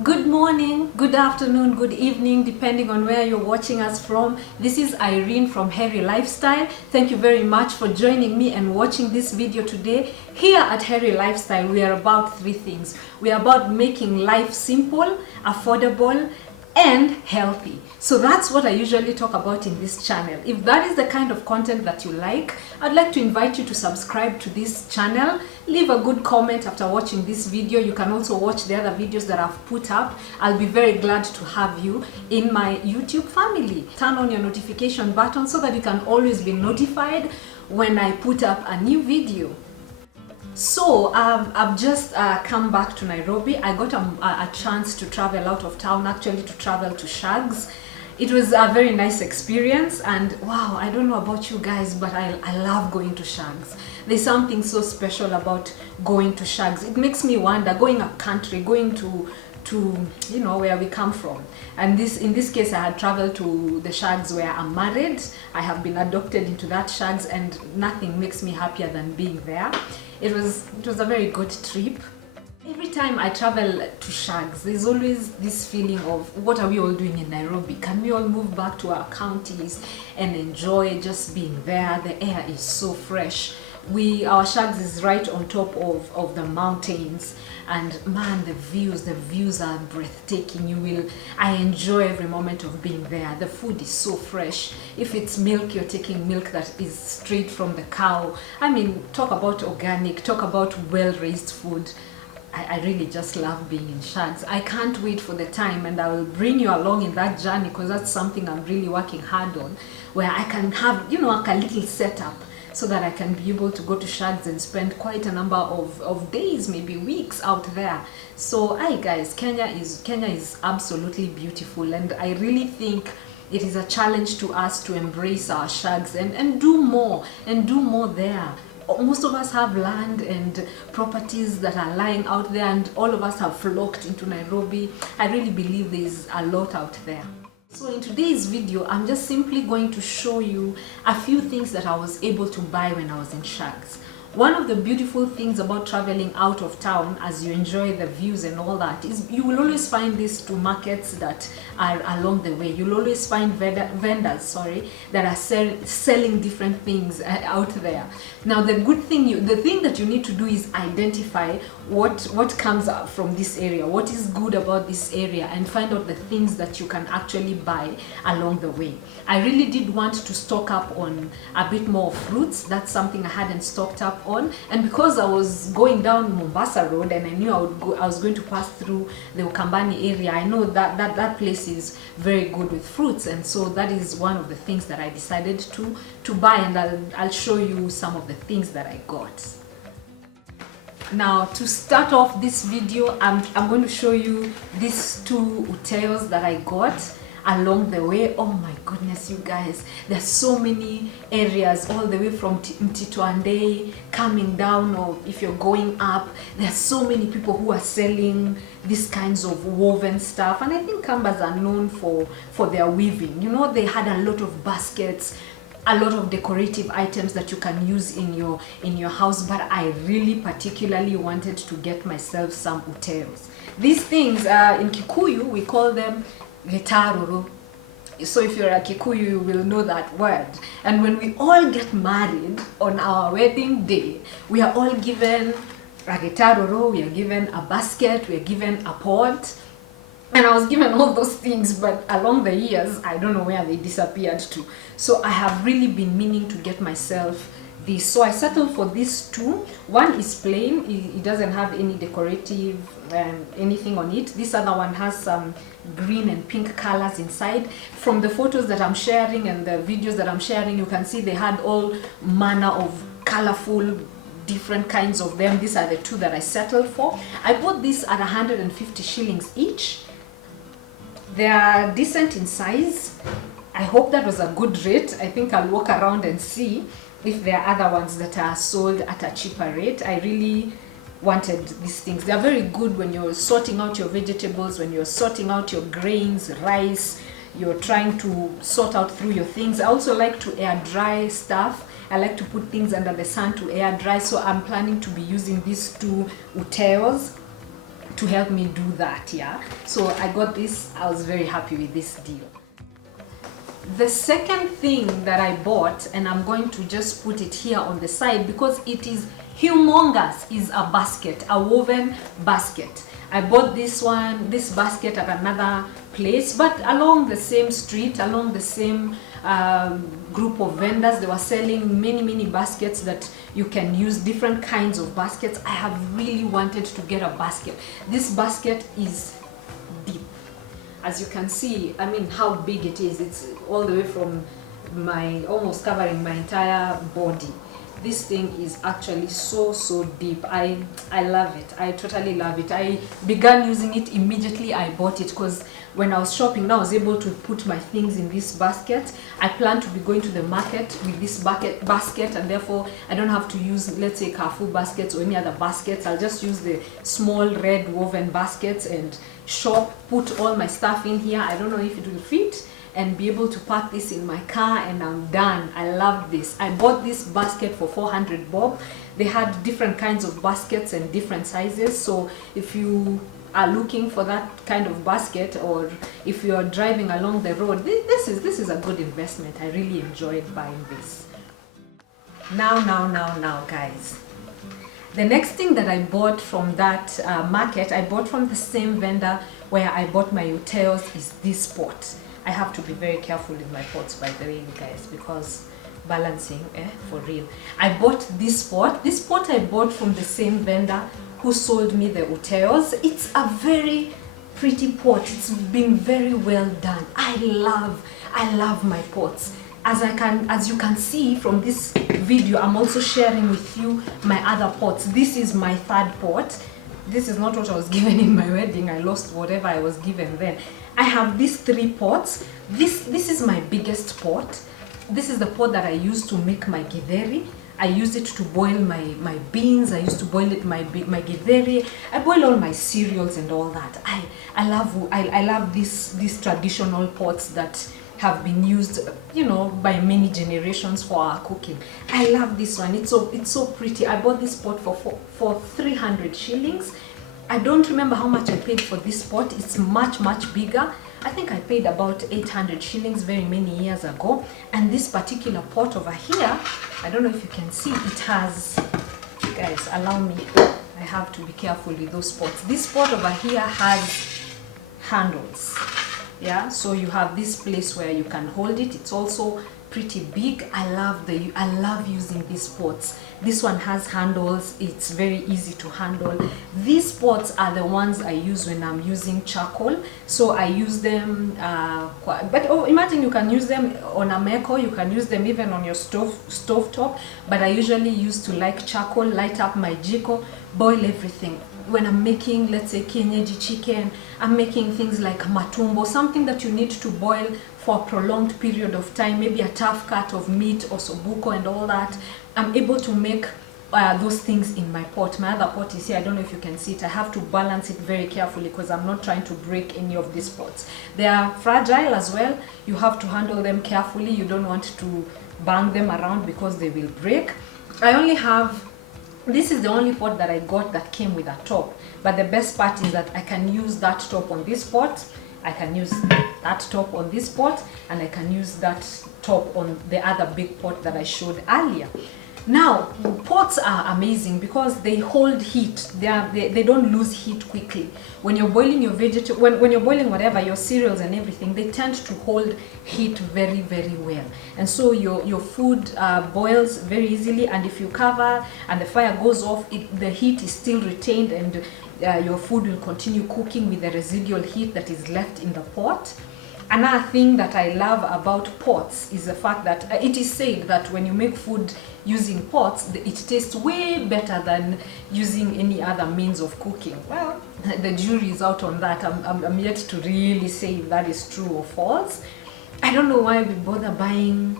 Good morning, good afternoon, good evening, depending on where you're watching us from. This is Irene from Hairy Lifestyle. Thank you very much for joining me and watching this video today. Here at Hairy Lifestyle, we are about three things. We are about making life simple, affordable, and healthy. So that's what I usually talk about in this channel. If that is the kind of content that you like, I'd like to invite you to subscribe to this channel. Leave a good comment after watching this video. You can also watch the other videos that I've put up. I'll be very glad to have you in my YouTube family. Turn on your notification button so that you can always be notified when I put up a new video. So I've just come back to Nairobi. I got a chance to travel out of town, actually to travel to Shags. It was a very nice experience, and wow, I don't know about you guys, but I love going to Shags. There's something so special about going to Shags. It makes me wonder, going up country, going to you know where we come from. And in this case, I had traveled to the Shags where I'm married. I have been adopted into that Shags, and nothing makes me happier than being there. It was a very good trip. Every time I travel to Shags, there's always this feeling of, what are we all doing in Nairobi? Can we all move back to our counties and enjoy just being there? The air is so fresh. Our Shags is right on top of the mountains, and man, the views are breathtaking. I enjoy every moment of being there. The food is so fresh. If it's milk, you're taking milk that is straight from the cow. I mean, talk about organic, talk about well-raised food. I really just love being in Shags. I can't wait for the time, and I will bring you along in that journey, because that's something I'm really working hard on, where I can have, like a little setup, so that I can be able to go to Shags and spend quite a number of days, maybe weeks out there. So, hi guys, Kenya is absolutely beautiful, and I really think it is a challenge to us to embrace our Shags and do more there. Most of us have land and properties that are lying out there, and all of us have flocked into Nairobi. I really believe there's a lot out there. So in today's video, I'm just simply going to show you a few things that I was able to buy when I was in Shags. One of the beautiful things about traveling out of town, as you enjoy the views and all that, is you will always find these two markets that are along the way. You'll always find vendors that are selling different things out there. Now the thing that you need to do is identify what comes up from this area, what is good about this area, and find out the things that you can actually buy along the way. I really did want to stock up on a bit more fruits. That's something I hadn't stocked up on, and because I was going down Mombasa Road and I knew I was going to pass through the Ukambani area, I know that place is very good with fruits, and so that is one of the things that I decided to buy, and I'll show you some of the things that I got. Now, to start off this video, I'm going to show you these two utayos that I got along the way. Oh my goodness, you guys, there's so many areas all the way from Mtitwandei coming down, or if you're going up, there's so many people who are selling these kinds of woven stuff. And I think Kambas are known for their weaving. They had a lot of baskets, a lot of decorative items that you can use in your house, but I really particularly wanted to get myself some utayos. These things, in Kikuyu, we call them getaruru. So if you're a Kikuyu, you will know that word. And when we all get married on our wedding day, we are all given a getaruru, we are given a basket, we are given a pot. And I was given all those things, but along the years, I don't know where they disappeared to. So I have really been meaning to get myself this. So I settled for these two. One is plain, it doesn't have any decorative anything on it. This other one has some green and pink colors inside. From the photos that I'm sharing and the videos that I'm sharing, you can see they had all manner of colorful different kinds of them. These are the two that I settled for. I bought this at 150 shillings each. They are decent in size. I hope that was a good rate. I think I'll walk around and see if there are other ones that are sold at a cheaper rate. I really wanted these things. They are very good when you're sorting out your vegetables, when you're sorting out your grains, rice, you're trying to sort out through your things. I also like to air dry stuff. I like to put things under the sun to air dry. So I'm planning to be using these two utayos. to help me do that. Yeah, so I got this. I was very happy with this deal. The second thing that I bought, and I'm going to just put it here on the side because it is humongous, is a basket, a woven basket. I bought this basket at another place, but along the same street, along the same group of vendors. They were selling many baskets that you can use, different kinds of baskets. I have really wanted to get a basket. This basket is deep. As you can see, I mean, how big it is. It's all the way from almost covering my entire body. This thing is actually so deep. I love it. I totally love it. I began using it immediately I bought it, because when I was shopping now, I was able to put my things in this basket. I plan to be going to the market with this basket, and therefore I don't have to use, let's say, Carrefour baskets or any other baskets. I'll just use the small red woven baskets and shop, put all my stuff in here. I don't know if it will fit, and be able to pack this in my car, and I'm done. I love this. I bought this basket for 400 bob. They had different kinds of baskets and different sizes, so if you are looking for that kind of basket, or if you are driving along the road, this is a good investment. I really enjoyed buying this. Now guys, the next thing that I bought from that market, I bought from the same vendor where I bought my utensils, is this pot. I have to be very careful with my pots, by the way, guys, because balancing, for real. I bought this pot. This pot I bought from the same vendor who sold me the utensils. It's a very pretty pot. It's been very well done. I love my pots. As you can see from this video, I'm also sharing with you my other pots. This is my third pot. This is not what I was given in my wedding. I lost whatever I was given then. I have these 3 pots. This is my biggest pot. This is the pot that I use to make my githeri. I use it to boil my beans. I used to boil it my githeri. I boil all my cereals and all that. I love these traditional pots that have been used, you know, by many generations for our cooking. I love this one. It's so pretty. I bought this pot for 300 shillings. I don't remember how much I paid for this pot. It's much bigger. I think I paid about 800 shillings very many years ago. And this particular pot over here, I don't know if you can see, it has, guys, allow me, I have to be careful with those pots. This pot over here has handles. Yeah, so you have this place where you can hold it. It's also pretty big. I love using these pots. This one has handles. It's very easy to handle. These pots are the ones I use when I'm using charcoal. So I use them imagine you can use them on a meko, you can use them even on your stove top, but I usually use to like charcoal, light up my jiko, boil everything. When I'm making, let's say, kienyeji chicken, I'm making things like matumbo, something that you need to boil for a prolonged period of time, maybe a tough cut of meat or sobuko and all that. I'm able to make those things in my pot. My other pot is here. I don't know if you can see it. I have to balance it very carefully because I'm not trying to break any of these pots. They are fragile as well. You have to handle them carefully. You don't want to bang them around because they will break. This is the only pot that I got that came with a top, but the best part is that I can use that top on this pot, I can use that top on this pot, and I can use that top on the other big pot that I showed earlier. Now, pots are amazing because they hold heat. They don't lose heat quickly. When you're boiling your when you're boiling whatever, your cereals and everything, they tend to hold heat very well. And so your food boils very easily, and if you cover and the fire goes off, the heat is still retained, and your food will continue cooking with the residual heat that is left in the pot. Another thing that I love about pots is the fact that it is said that when you make food using pots, it tastes way better than using any other means of cooking. Well, the jury is out on that. I'm yet to really say if that is true or false. I don't know why we bother buying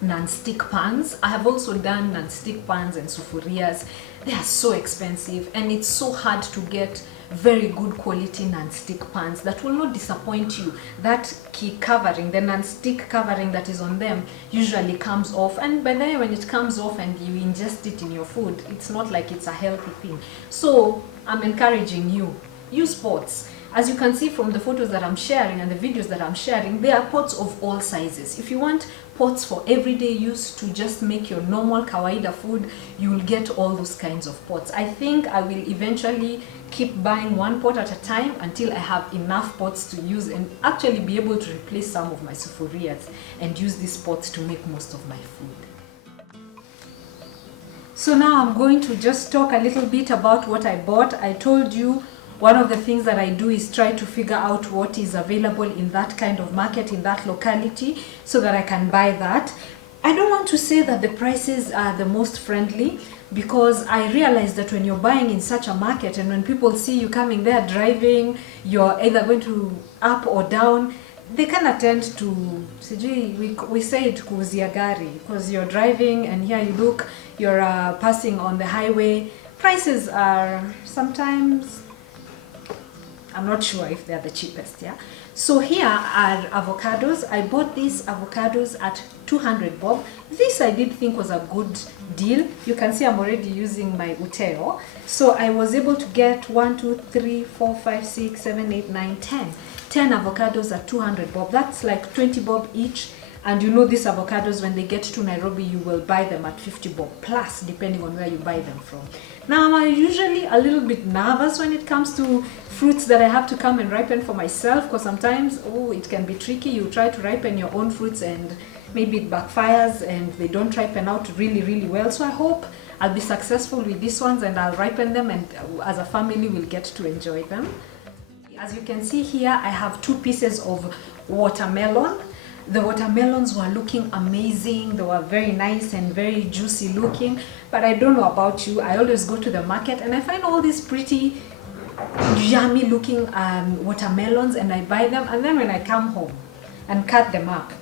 non-stick pans. I have also done non-stick pans and sufurias. They are so expensive, and it's so hard to get very good quality non-stick pans that will not disappoint you. That key covering, the non-stick covering that is on them, usually comes off, and by the way, when it comes off and you ingest it in your food, it's not like it's a healthy thing. So I'm encouraging you, use pots. As you can see from the photos that I'm sharing and the videos that I'm sharing, there are pots of all sizes. If you want pots for everyday use to just make your normal kawaida food, you will get all those kinds of pots. I think I will eventually keep buying one pot at a time until I have enough pots to use and actually be able to replace some of my sufurias and use these pots to make most of my food. So now I'm going to just talk a little bit about what I bought. I told you one of the things that I do is try to figure out what is available in that kind of market, in that locality, so that I can buy that. I don't want to say that the prices are the most friendly, because I realize that when you're buying in such a market and when people see you coming there driving, you're either going to up or down, they kind of tend to, we say it kuuzia gari, because you're driving and here you look, you're passing on the highway. Prices are sometimes, I'm not sure if they're the cheapest, yeah. So here are avocados. I bought these avocados at 200 bob. This I did think was a good deal. You can see I'm already using my uteo. So I was able to get 1, 2, 3, 4, 5, 6, 7, 8, 9, 10. 10 avocados at 200 bob. That's like 20 bob each. And you know these avocados, when they get to Nairobi, you will buy them at 50 bob plus, depending on where you buy them from. Now, I'm usually a little bit nervous when it comes to fruits that I have to come and ripen for myself, because sometimes, it can be tricky. You try to ripen your own fruits and maybe it backfires and they don't ripen out really, really well. So I hope I'll be successful with these ones and I'll ripen them, and as a family, we'll get to enjoy them. As you can see here, I have 2 pieces of watermelon. The watermelons were looking amazing. They were very nice and very juicy looking. But I don't know about you, I always go to the market and I find all these pretty yummy looking watermelons and I buy them, and then when I come home and cut them up,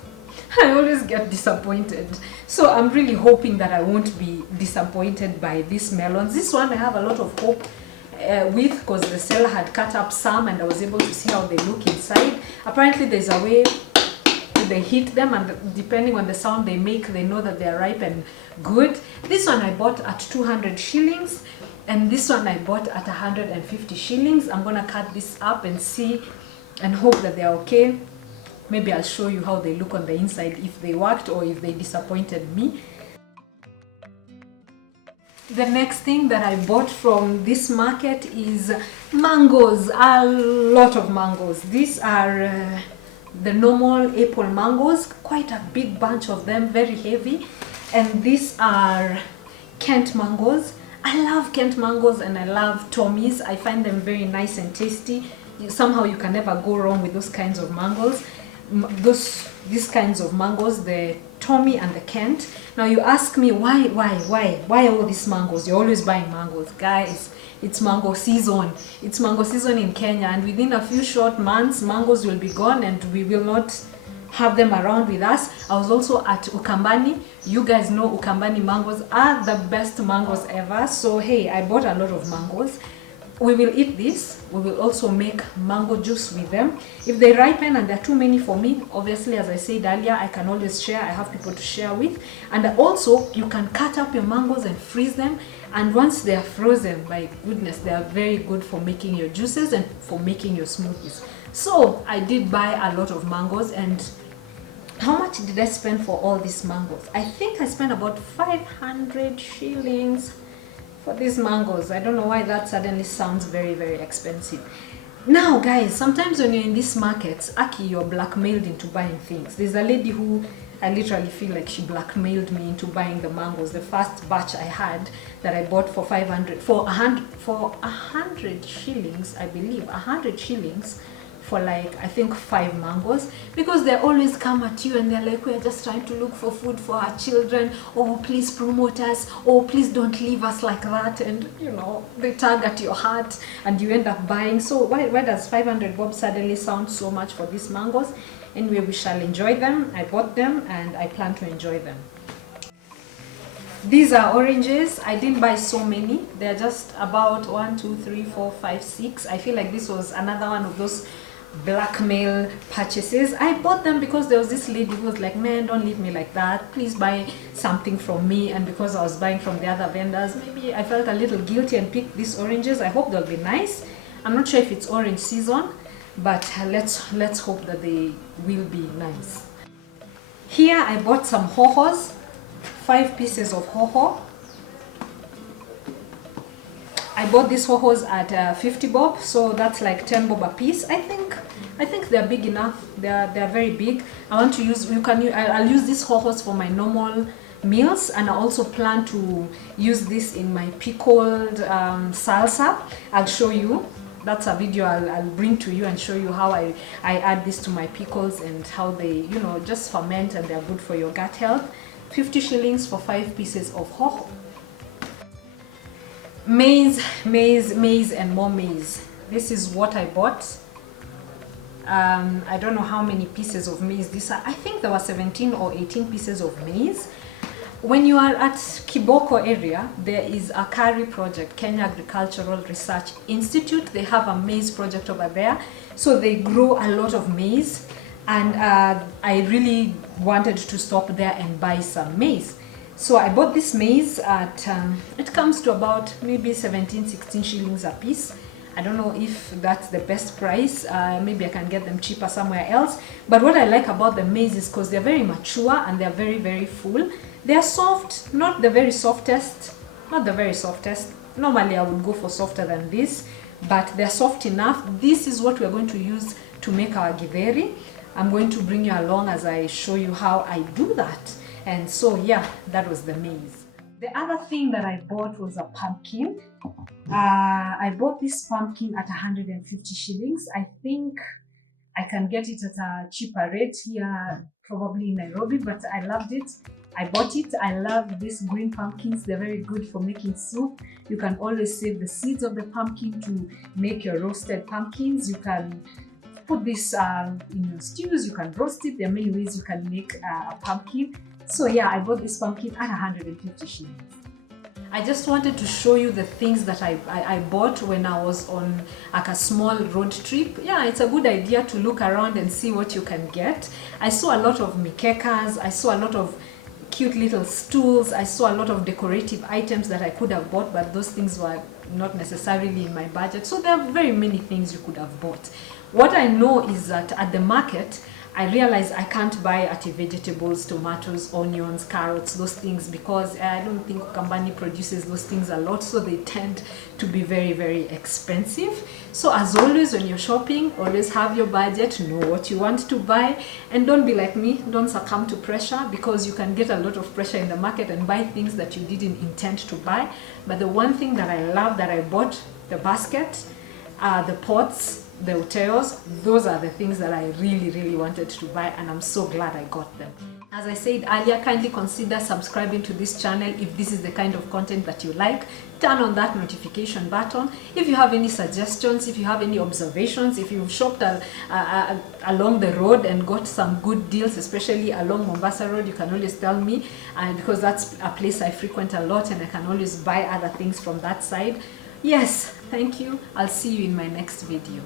I always get disappointed. So I'm really hoping that I won't be disappointed by these melons. This one I have a lot of hope with, because the seller had cut up some and I was able to see how they look inside. Apparently there's a way they hit them, and depending on the sound they make, they know that they're ripe and good. This one I bought at 200 shillings and this one I bought at 150 shillings. I'm gonna cut this up and see and hope that they're okay. Maybe I'll show you how they look on the inside, if they worked or if they disappointed me. The next thing that I bought from this market is mangoes. A lot of mangoes. These are the normal apple mangoes, quite a big bunch of them, very heavy. And these are Kent mangoes. I love Kent mangoes and I love Tommy's. I find them very nice and tasty. Somehow you can never go wrong with those kinds of mangoes. These kinds of mangoes, the Tommy and the Kent. Now you ask me, why all these mangoes? You're always buying mangoes. Guys, it's mango season. It's mango season in Kenya, and within a few short months, mangoes will be gone and we will not have them around with us. I was also at Ukambani. You guys know Ukambani mangoes are the best mangoes ever. So hey, I bought a lot of mangoes. We will eat this. We will also make mango juice with them. If they ripen and there are too many for me, obviously, as I said earlier, I can always share. I have people to share with. And also, you can cut up your mangoes and freeze them. And once they are frozen, my goodness, they are very good for making your juices and for making your smoothies. So I did buy a lot of mangoes. And how much did I spend for all these mangoes? I think I spent about 500 shillings for these mangoes. I don't know why that suddenly sounds very, very expensive. Now guys, sometimes when you're in these markets, you're blackmailed into buying things. There's a lady who I literally feel like she blackmailed me into buying the mangoes. The first batch I had that I bought for 100 shillings, I believe, 100 shillings for like, I think 5 mangoes, because they always come at you and they're like, we're just trying to look for food for our children, oh please promote us, oh please don't leave us like that, and you know, they tug at your heart and you end up buying. So why does 500 bob suddenly sound so much for these mangoes? Anyway, we shall enjoy them. I bought them and I plan to enjoy them. These are oranges. I didn't buy so many. They're just about 1, 2, 3, 4, 5, 6. I feel like this was another one of those blackmail purchases. I bought them because there was this lady who was like, man, don't leave me like that, please buy something from me. And because I was buying from the other vendors, maybe I felt a little guilty and picked these oranges. I hope they'll be nice. I'm not sure if it's orange season, but let's hope that they will be nice. Here I bought some hohos, 5 pieces of hoho. I bought these hohos at 50 bob, so that's like 10 bob a piece. I think they're big enough. They're very big. I want to use, I'll use these hohos for my normal meals, and I also plan to use this in my pickled salsa. I'll show you. That's a video I'll bring to you and show you how I add this to my pickles and how they, just ferment, and they're good for your gut health. 50 shillings for 5 pieces of hoho. Maize, and more maize. This is what I bought. I don't know how many pieces of maize these are. I think there were 17 or 18 pieces of maize. When you are at Kiboko area, there is a curry project, Kenya Agricultural Research Institute. They have a maize project over there. So they grow a lot of maize, and I really wanted to stop there and buy some maize. So I bought this maize at, it comes to about maybe 17-16 shillings a piece. I don't know if that's the best price. Maybe I can get them cheaper somewhere else. But what I like about the maize is because they're very mature and they're very, very full. They're soft, not the very softest. Normally I would go for softer than this, but they're soft enough. This is what we're going to use to make our githeri. I'm going to bring you along as I show you how I do that. And so yeah, that was the maize. The other thing that I bought was a pumpkin. I bought this pumpkin at 150 shillings. I think I can get it at a cheaper rate here, probably in Nairobi, but I loved it. I bought it. I love these green pumpkins. They're very good for making soup. You can always save the seeds of the pumpkin to make your roasted pumpkins. You can put this in your stews. You can roast it. There are many ways you can make a pumpkin. So yeah, I bought this pumpkin at 150 shillings. I just wanted to show you the things that I bought when I was on like a small road trip. Yeah, it's a good idea to look around and see what you can get. I saw a lot of mikekas. I saw a lot of cute little stools. I saw a lot of decorative items that I could have bought, but those things were not necessarily in my budget. So there are very many things you could have bought. What I know is that at the market, I realize I can't buy at vegetables, tomatoes, onions, carrots, those things, because I don't think Kambani produces those things a lot, so they tend to be very, very expensive. So as always, when you're shopping, always have your budget, know what you want to buy, and don't be like me, don't succumb to pressure, because you can get a lot of pressure in the market and buy things that you didn't intend to buy. But the one thing that I love that I bought, the basket, the pots, the uteos, those are the things that I really, really wanted to buy, and I'm so glad I got them. As I said earlier, kindly consider subscribing to this channel if this is the kind of content that you like. Turn on that notification button. If you have any suggestions, if you have any observations, if you've shopped along the road and got some good deals, especially along Mombasa Road, you can always tell me, because that's a place I frequent a lot, and I can always buy other things from that side. Yes, thank you. I'll see you in my next video.